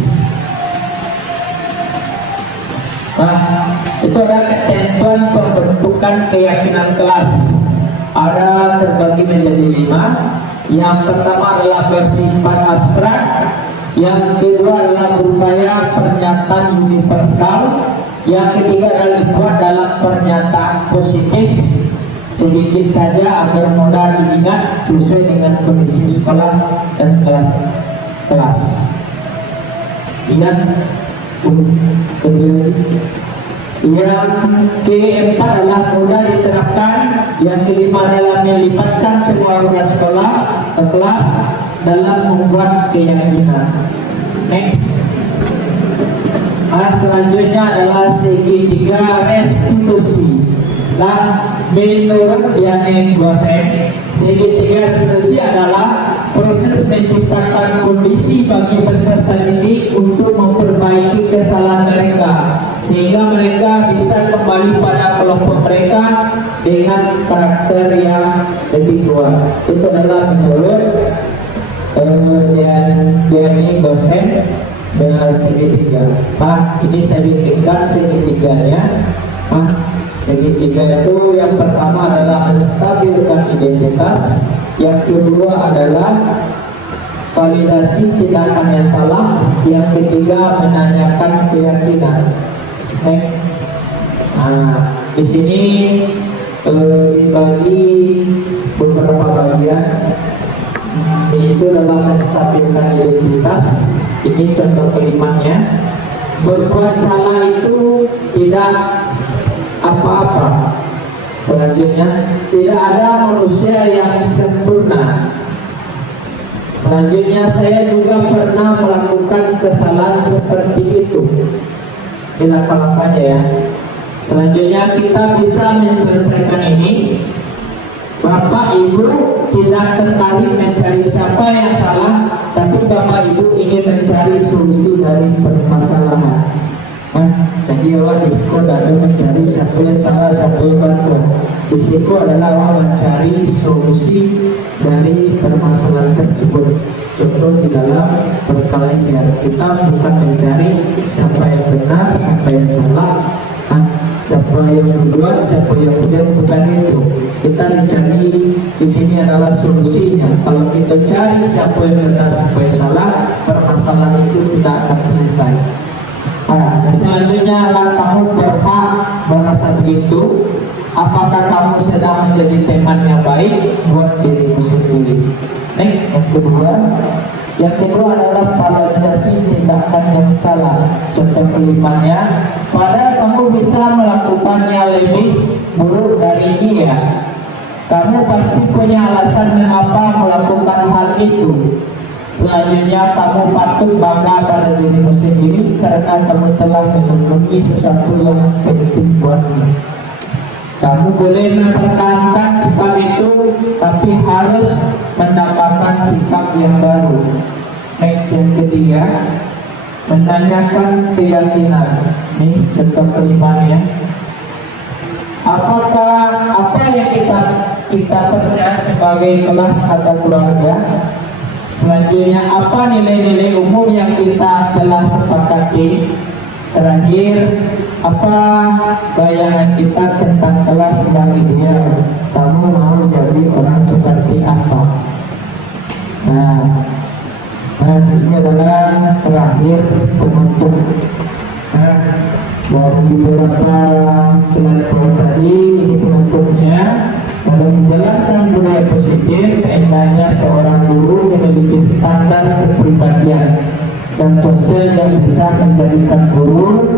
Nah, itu adalah ketentuan pembentukan keyakinan kelas. Ada terbagi menjadi 5. Yang pertama adalah bersifat abstrak. Yang kedua adalah berupaya pernyataan universal. Yang ketiga adalah dibuat dalam pernyataan positif, sedikit saja agar mudah diingat sesuai dengan kondisi sekolah dan kelas. Ingat. Yang keempat adalah mudah diterapkan. Yang kelima adalah melibatkan semua warga sekolah ke kelas dalam membuat keyakinan. Next. Selanjutnya adalah segitiga restitusi. Nah, menurut Yaning Gosen, segitiga restitusi adalah proses menciptakan kondisi bagi peserta didik untuk memperbaiki kesalahan mereka, sehingga mereka bisa kembali pada kelompok mereka dengan karakter yang lebih kuat. Itu adalah menurut Yaning Gosen. segitiga. Pak, ini saya bikinkan segitiganya. Pak, segitiga itu yang pertama adalah menstabilkan identitas, yang kedua adalah validasi tindakan yang salah, yang ketiga menanyakan keyakinan. Nah, di sini dibagi beberapa bagian, yaitu dalam menstabilkan identitas. Ini contoh kelimanya. Berbuat salah itu tidak apa-apa. Selanjutnya, tidak ada manusia yang sempurna. Selanjutnya, saya juga pernah melakukan kesalahan seperti itu. Bila apa-apanya ya. Selanjutnya, kita bisa menyelesaikan ini. Bapak Ibu tidak tertarik mencari siapa yang salah, tapi Bapak Ibu ingin mencari solusi dari permasalahan. Nah, jadi awak disko tidak mencari siapa yang salah, siapa yang benar. Disko adalah awak mencari solusi dari permasalahan tersebut. Contoh di dalam perkelahian, kita bukan mencari siapa yang benar, siapa yang salah, siapa yang berbuat, siapa yang benar, bukan itu. Kita mencari di sini adalah solusinya. Kalau kita cari siapa yang benar, siapa yang salah, permasalahan itu tidak akan selesai. Nah, selanjutnya adalah kamu berhak merasa begitu. Apakah kamu sedang menjadi teman yang baik buat dirimu sendiri? Yang kedua adalah validasi tindakan yang salah. Contoh kelimanya, padahal kamu bisa melakukannya lebih buruk dari dia. Kamu pasti punya alasan mengapa melakukan hal itu. Selanjutnya, kamu patut bangga pada dirimu sendiri karena kamu telah melindungi sesuatu yang penting buatmu. Kamu boleh mempertahankan sikap itu, tapi harus mendapatkan sikap yang baru. Next, yang ketiga, menanyakan keyakinan. Ini contoh kelimanya. Apakah apa yang kita percaya sebagai kelas atau keluarga? Selanjutnya, apa nilai-nilai umum yang kita telah sepakati? Terakhir, apa bayangan kita tentang kelas yang ideal? Kamu mau jadi orang seperti apa? Nah, ini adalah terakhir penutup. Nah, dari beberapa slide tadi, ini penutupnya. Dalam menjalankan budaya positif, hendaknya seorang guru memiliki standar kepribadian dan sosial yang bisa menjadikan guru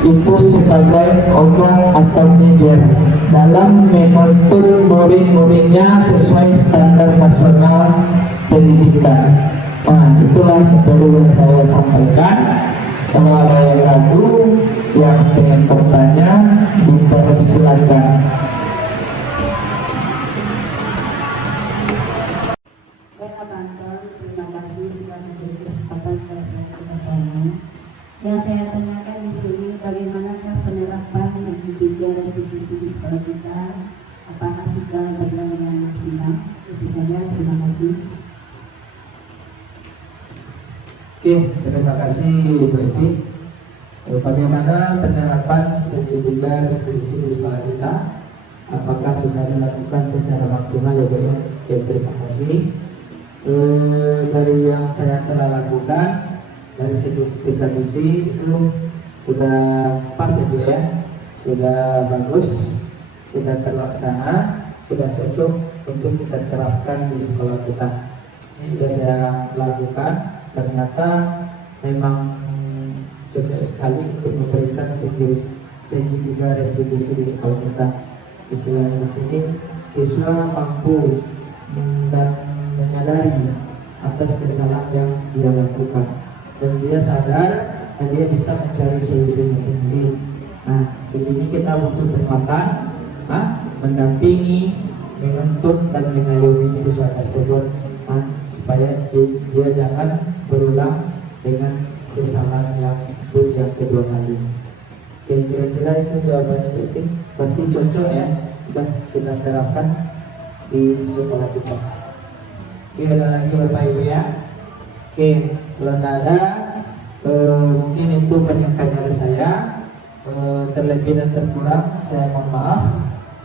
itu sebagai obat atau manajer dalam menuntut murid-muridnya sesuai standar nasional pendidikan. Nah, itulah metode yang saya sampaikan. Kalau ada yang ragu, yang ingin bertanya, dipersilakan. Yang saya tanyakan di sini, bagaimanakah penerapan segitiga restitusi di sekolah kita? Apakah sudah berjalan dengan maksimal? Itu saja, terima kasih. Oke, terima kasih Ibu Evi. Bagaimana penerapan segitiga restitusi di sekolah kita? Apakah sudah dilakukan secara maksimal ya Bu ya? Oke, terima kasih. Dari yang saya telah lakukan, dari segi distribusi itu sudah pas ya, sudah bagus, sudah terlaksana, sudah cocok untuk kita terapkan di sekolah kita. Ini sudah saya lakukan, ternyata memang cocok sekali untuk memberikan segitiga restitusi di sekolah kita. Istilahnya di sini siswa mampu dan menyadari atas kesalahan yang dia lakukan, dan dia sadar dan dia bisa mencari solusinya sendiri. Nah, di sini kita butuh penguatan, mendampingi, menuntut dan mengayomi siswa tersebut, supaya dia jangan berulang dengan kesalahan yang kedua kali. Oke, kira-kira itu jawabannya itu. Berarti cocok ya, sudah kita terapkan di sekolah kita. Oke, ada lagi Bapak Ibu ya. Oke, kalau tidak ada, Mungkin itu penyampaian dari saya. Terlebih dan terkurang saya mohon maaf.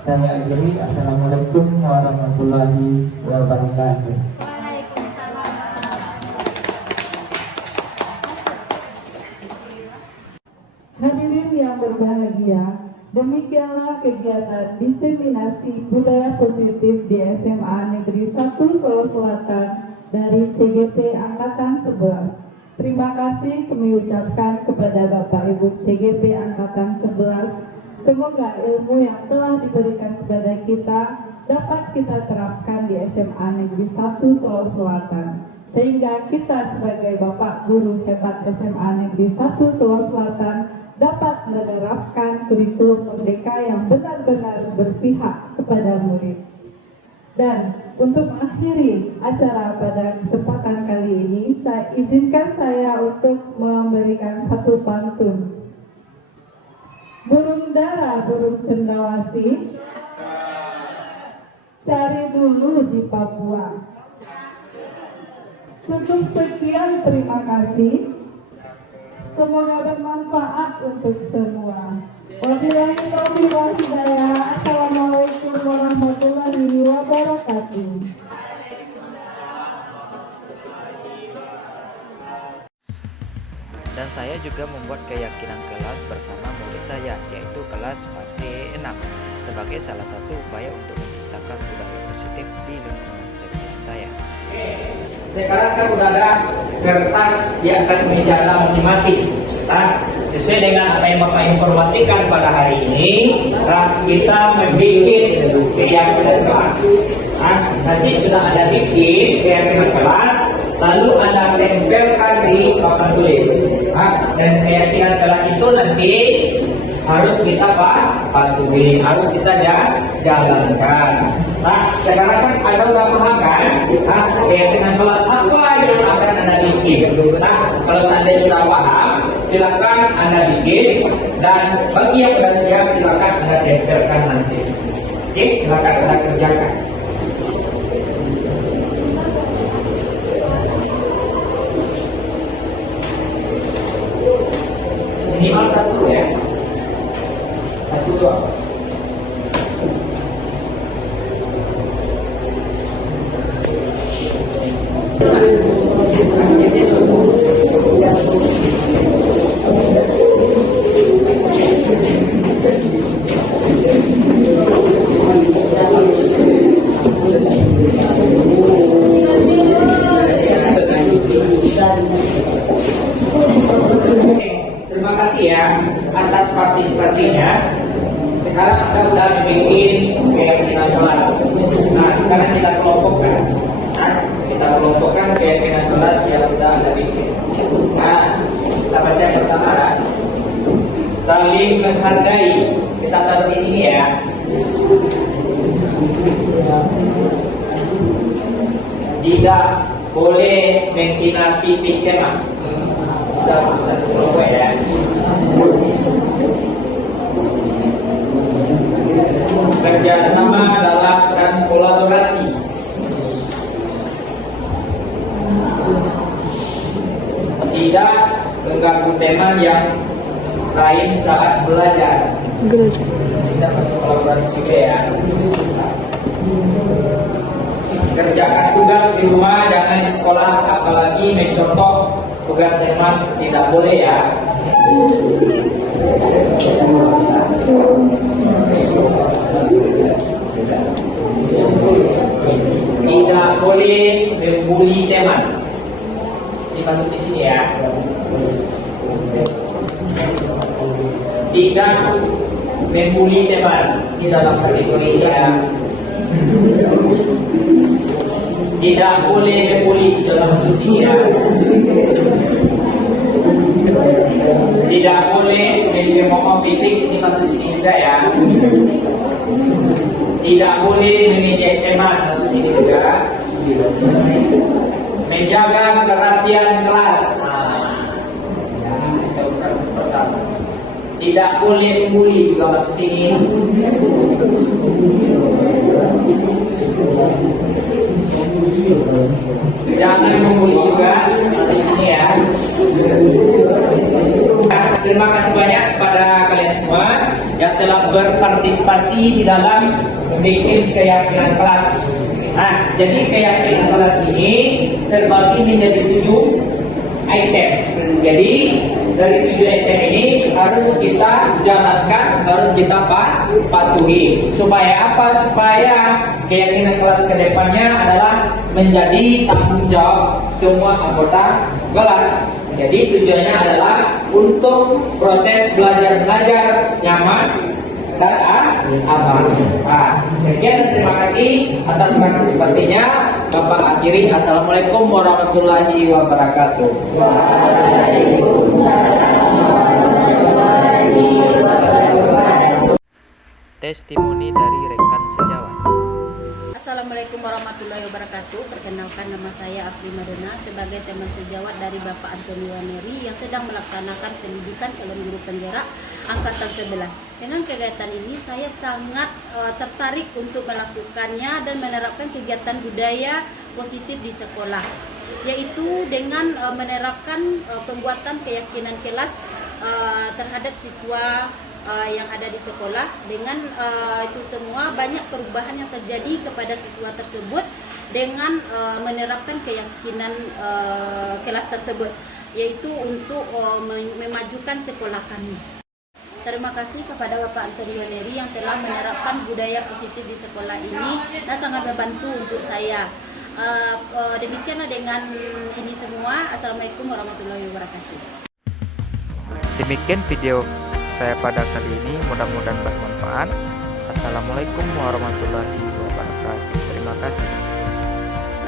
Saya akhiri. Assalamualaikum warahmatullahi wabarakatuh. Hadirin yang berbahagia, demikianlah kegiatan diseminasi budaya positif di SMA Negeri 1 Solo Selatan dari CGP Angkatan 11. Terima kasih kami ucapkan kepada Bapak Ibu CGP Angkatan 11. Semoga ilmu yang telah diberikan kepada kita dapat kita terapkan di SMA Negeri 1 Solo Selatan. Sehingga kita sebagai Bapak Guru hebat SMA Negeri 1 Solo Selatan dapat menerapkan kurikulum merdeka yang benar-benar berpihak kepada murid. Dan untuk mengakhiri acara pada kesempatan kali ini, izinkan saya untuk memberikan satu pantun. Burung dara, burung cendrawasih, cari dulu di Papua. Cukup sekian, terima kasih. Semoga bermanfaat untuk semua. Wabillahi taufiq wal hidayah. Assalamualaikum warahmatullahi wabarakatuh. Dan saya juga membuat keyakinan kelas bersama murid saya, yaitu kelas fase 6, sebagai salah satu upaya untuk menciptakan budaya positif di lingkungan sekolah saya. Sekarang kan udah ada kertas di atas meja Anda masing-masing. Nah, sesuai dengan apa yang Bapak informasikan pada hari ini, kita membuat keyakinan kelas. Nah, nanti sudah ada bikin keyakinan kelas, lalu Anda tempelkan di papan tulis. Nah, dan keyakinan kelas itu nanti harus kita patuhi, harus kita jalankan. Nah, sekarang kan Anda udah paham kan? Nah, keyakinan kelas apa yang akan Anda bikin? Nah, kalau seandainya sudah paham, silakan Anda bikin, dan bagi yang sudah siap silakan Anda tempelkan nanti. Oke, silakan Anda kerjakan. Minimal satu ya. Satu doang. Terima kasih ya atas partisipasinya. Sekarang Anda sudah bikin keyakinan kelas. Nah, sekarang kita kelompokkan. Keyakinan kelas yang sudah Anda bikin. Nah, kita baca yang pertama. Saling menghargai. Kita taruh di sini ya. Tidak boleh menghina fisik teman. Satu kelompok ya. Kerjasama dalam dan kolaborasi. Tidak mengganggu teman yang lain saat belajar. Kita masuk kolaborasi juga ya. Kerjakan tugas di rumah, jangan di sekolah, apalagi mencontoh tugas teman tidak boleh ya. Tidak boleh membuli teman. Dimasuk di sini ya. Tidak membuli teman di dalam kategori ya. Tidak boleh membuli dalam suci ya. Tidak boleh mencemooh fisik, ini masuk sini juga ya. Tidak boleh mengejek teman, masuk sini juga. Menjaga perhatian kelas. Tidak boleh membuli juga masuk sini. Jangan membuli juga masuk sini ya. Terima kasih banyak kepada kalian semua yang telah berpartisipasi di dalam membuat keyakinan kelas. Nah, jadi keyakinan kelas ini terbagi menjadi 7 item. Jadi dari 7 item ini harus kita jalankan, harus kita patuhi. Supaya apa? Supaya keyakinan kelas ke depannya adalah menjadi tanggung jawab semua anggota kelas. Jadi tujuannya adalah untuk proses belajar mengajar nyaman dan aman. Nah, sekian dan terima kasih atas partisipasinya. Bapak akhiri, assalamualaikum warahmatullahi wabarakatuh. Testimoni dari rekan sejawat. Assalamualaikum warahmatullahi wabarakatuh. Perkenalkan, nama saya Afri Madena sebagai teman sejawat dari Bapak Antoni Waneri yang sedang melaksanakan pendidikan calon guru penggerak angkatan 11. Dengan kegiatan ini saya sangat tertarik untuk melakukannya dan menerapkan kegiatan budaya positif di sekolah, yaitu dengan menerapkan pembuatan keyakinan kelas terhadap siswa yang ada di sekolah. Dengan itu semua banyak perubahan yang terjadi kepada siswa tersebut dengan menerapkan keyakinan kelas tersebut, yaitu untuk memajukan sekolah kami. Terima kasih kepada Bapak Antoni Waneri yang telah menerapkan budaya positif di sekolah ini dan sangat membantu untuk saya. Demikianlah dengan ini semua. Assalamualaikum warahmatullahi wabarakatuh. Demikian video saya pada kali ini, mudah-mudahan bermanfaat. Assalamualaikum warahmatullahi wabarakatuh. Terima kasih.